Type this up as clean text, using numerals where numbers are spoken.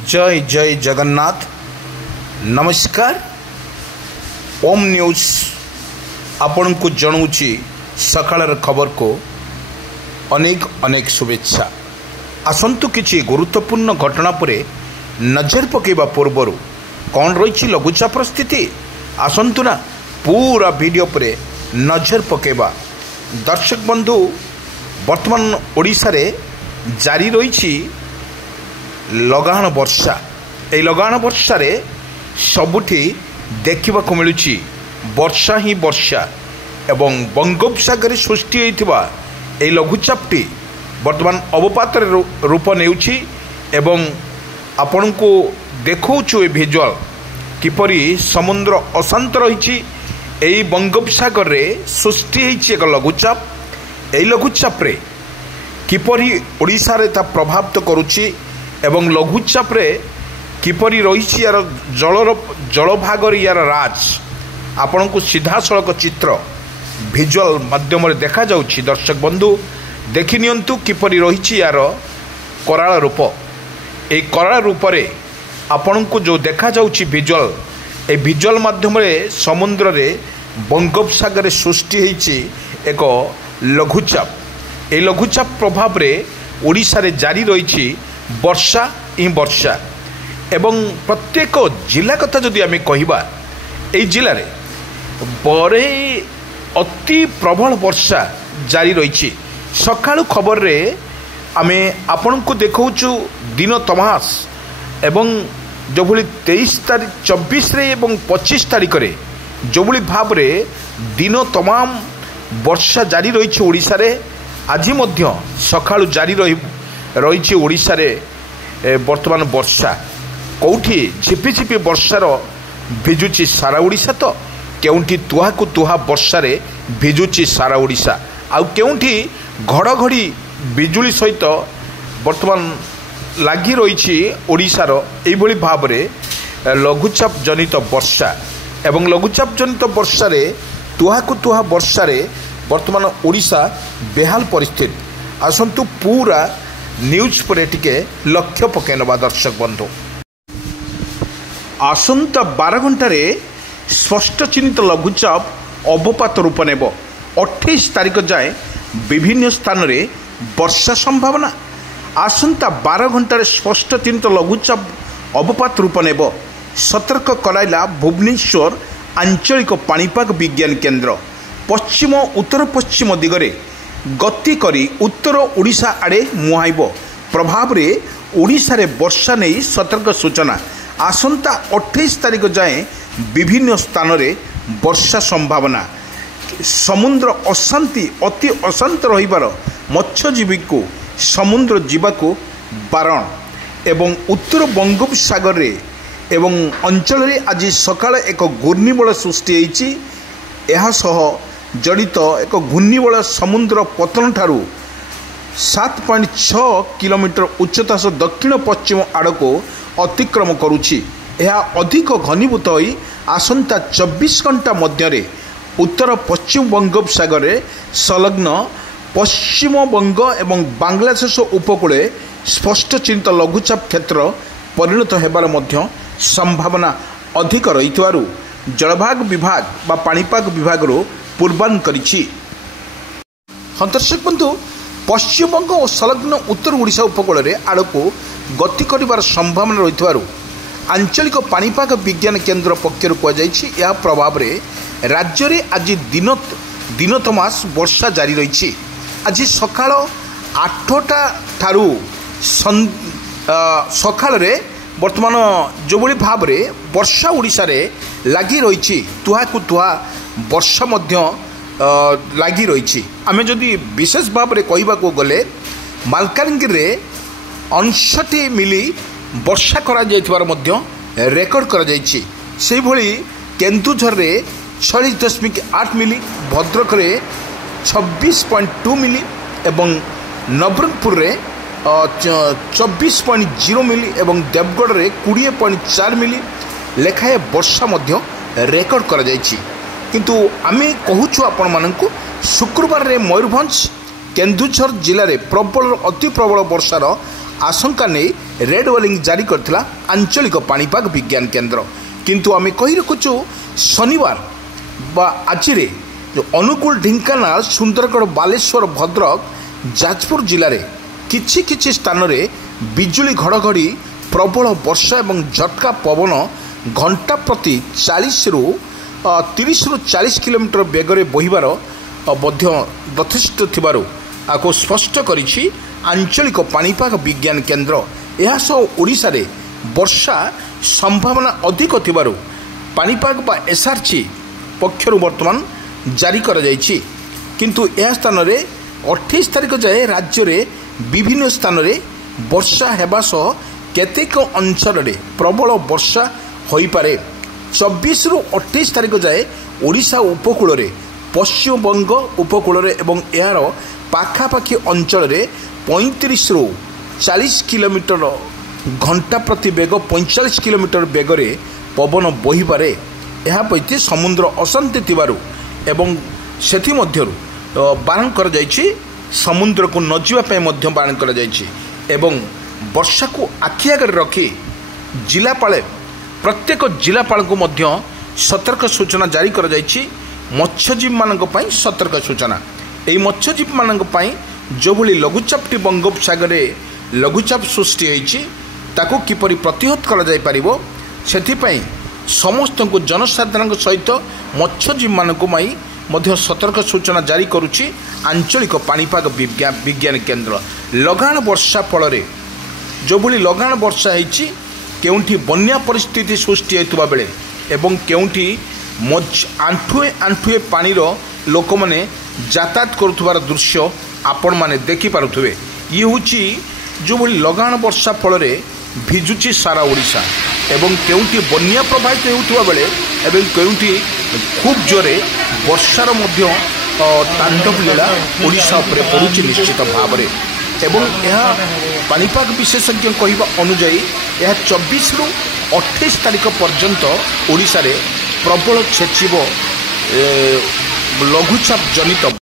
जय जय जगन्नाथ। नमस्कार। ओम न्यूज आपण को जनाऊँगी सकाळर खबर को अनेक अनेक शुभेच्छा। आसंतु किछि गुरुत्वपूर्ण घटना पर नजर पकेबा पूर्वर कौन रही लघुचाप स्थिति आसंतु ना पूरा वीडियो पर नजर पकेबा। दर्शक बंधु, वर्तमान ओडिशा रे जारी रही लगाण वर्षा। ए लगाण वर्षा रे सबुठी देखा मिलूँ वर्षा ही वर्षा एवं बंगोपसागर सृष्टि होता ए लघुचापटी वर्तमान अवपात रूप नेउछि एवं आपण को देखौछु ए भिजुअल किपरि समुद्र अशांत रही। एई बंगोपसागर रे सृष्टि होइछि एक लघुचाप। एई लघुचाप रे किपरि ओडिशा रे ता प्रभावित करुछि एवं लघुचाप रे किपरि रही यार जलभागर यार राज आपण को सीधा सड़क चित्र भिजुअल माध्यम देखा जाउछि। दर्शक बंधु देखि नियंतु किपरि रही यार कराल रूप। ए कराल रूप रे आपण को जो देखा जाउछि भिजुअल, ए भिजुअल माध्यम समुद्र रे बंगोपसागर सृष्टि होइछि एक लघुचाप। ए लघुचाप प्रभाव रे ओडिशा रे जारी रही वर्षा ही वर्षा एवं प्रत्येक जिला कथा जदि आम कहवा ए जिले में बड़े अति प्रबल वर्षा जारी रही। सकाळु खबर रे आमे आपण को देखौछु दिन तमास एवं जो भली 23 तारीख 24 रे एवं 25 तारीख रे जो भली भाव रे दिन तमाम वर्षा जारी रही ओडिशा रे। आज मध्य सकाळु जारी रही ओडिशा रे वर्तमान वर्षा कौटी झिपी झिपी वर्षार भिजुची सारा ओडिशा तो केउंठी तुहा को तुहा वर्षा भिजुची सारा ओडिशा आउ केउंठी घड़घड़ी बिजुली सहित वर्तमान लगी रही ओडिशार एभली भाव रे लघुचाप जनित वर्षा एवं लघुचाप जनित वर्षा रे तुहा को तुहा वर्षा रे वर्तमान ओडिशा बेहाल परिस्थिति। आसंतु पूरा न्यूज पर टिके लक्ष्य पकई नवा। दर्शक बंधु, आसंता 12 घंटे स्पष्ट चिन्हित लघुचाप अवपात रूप नेब। 28 तारीख जाए विभिन्न स्थान रे वर्षा संभावना। आसंता 12 घंटे स्पष्ट चिन्हित लघुचाप अवपात रूप नेब सतर्क कराइला भुवनेश्वर आंचलिक पाणीपाग विज्ञान केन्द्र। पश्चिम उत्तर पश्चिम दिगरे गति करी उत्तर ओडिशा आड़े मुहाइब। प्रभाव रे ओडिशा रे वर्षा नहीं सतर्क सूचना। आसंता 28 तारीख जाए विभिन्न स्थान रे वर्षा संभावना। समुद्र अशांति अति अशांत रहिबार मत्स्यजीवी को समुद्र जीवाको बारण एवं उत्तर बंगोपसागर रे एवं अंचल रे आज सकाळ एक घूर्णिबल सृष्टि होइछि। एहा सह जड़ित एक घूर्णिबल समुद्र पतन ठारू 7.6 किलोमीटर उच्चता सह दक्षिण पश्चिम आड़को अतिक्रम करुछि। यह अधिक घनीभूत होई आसंता 24 घंटा मध्य उत्तर पश्चिम बंगोपसागर संलग्न पश्चिम बंग एवं बांग्लादेश उपकूल स्पष्ट चिन्हित लघुचाप क्षेत्र परिणत होबार मध्य संभावना अधिक रहितवारु जलभाग विभाग बा पाणीपाग विभाग पूर्वानुमान करिछि। दर्शक बंधु, पश्चिमबंग और संलग्न उत्तर ओडिशा उपकूल आड़को गति कर संभावना रही आंचलिक पाणीपाग विज्ञान केन्द्र पक्षर कह प्रभाव रे राज्य रे आज दिन तमास वर्षा जारी रही। आज सकाळ 8टा ठारू सकाळ रे वर्तमान जो भली भाव रे वर्षा ओडिशा रे लगी रही तुहा को तुहा वर्षा मध्य लगी रही। आमे जदि विशेष भाव रे कहबा को गले मालकानगिरी रे 59 मिली वर्षा करा जायथिबार मध्य रेकर्ड करा जायछि। सेहि भली केन्दुझर रे 46.8 मिली, भद्रक रे 26.2 मिली एवं नवरंगपुर रे 24.0 मिली एवं देवगढ़ रे 20.4 मिली लेखाए वर्षा मध्य रेकर्ड करा जायछि। किंतु आमे कहूछु आपण मानकु शुक्रवार रे मयूरभंज केन्दुझर जिले में प्रबल अति प्रबल वर्षार आशंका नहीं रेड वार्निंग जारी करथिला आंचलिक पाणीपाग विज्ञान केन्द्र। किंतु आमे कहि रखुछु शनिवार बा आजिरे जो अनुकूल ढेंकानाल सुंदरगढ़ बालेश्वर भद्रक जाजपुर जिले में किछि किछि स्थान रे बिजुली घड़घड़ी प्रबल वर्षा एवं झटका पवन घंटा प्रति 40 रु 40 किलोमीटर बेगरे बहिबार यथेष्ट थिबारु आको स्पष्ट करिछि आंचलिक पाणीपाग विज्ञान केन्द्र। यह सह ओडिशा रे वर्षा संभावना अधिक थिबारु पाणीपाग बा एसआरसी पक्षरु वर्तमान जारी करा जायछि। किंतु यह स्थान रे 28 तारिख जाए राज्य रे विभिन्न स्थान रे वर्षा हेबा सह केतेक अंचल रे प्रबल वर्षा होई पारे। 24 रु 28 तारिख जाए ओडिशा उपकूल रे पश्चिम बंग उपकूल रे एवं यार पाखापाखी अंचल रे 35 रु 40 किलोमीटर घंटा प्रति बेग 45 किलोमीटर बेगरे पवन बही पारे। यह पैते समुद्र अशांति थिबारु एवं सेथि मध्यरु बारण कर जायछि समुद्र को न जीवा पे मध्य बारण कर जायछि एवं वर्षा को आखि आगे रखी जिलापाल प्रत्येक जिलापाल को मध्य सतर्क सूचना जारी कर जायछि। मत्स्यजीवी मानक पई सतर्क सूचना एई मत्स्यजीवी मानक पई जो भली लघुचापटी बंगोपसागर लघुचाप सृष्टि होइछि ताको किपरि प्रतिहत करा जाय परिबो सेथिपई समस्त को जनसाधारण सहित मत्स्यजीवी मानक मई मध्य सतर्क सूचना जारी करुछि आंचलिक पाणीपाग विज्ञान केन्द्र। लगाण वर्षा फल जो भली लगाण वर्षा होइछि केउंठी बन्या परिस्थिति सृष्टि होइतबा बेले एवं केउंठी आंठुए आंठुए पानी लोक मैंने यातायात करुथबार दृश्य आपण माने देखि पारुथबे। ये होछि जो भली लगाण वर्षा फल भिजुची सारा ओडिशा एवं केउंठी बन्या प्रभावित होउथबा बेले एवं केउंठी खूब जोरे वर्षार मध्य तांडव लीला ओडिशा उपरे पड़ुछि निश्चित भाव में। एवं यह पाणीपाग विशेषज्ञ कहवा अनुजाई यह 24 रु 28 तारिख पर्यंत ओडिशा रे प्रबल छेचिब लघुचाप जनित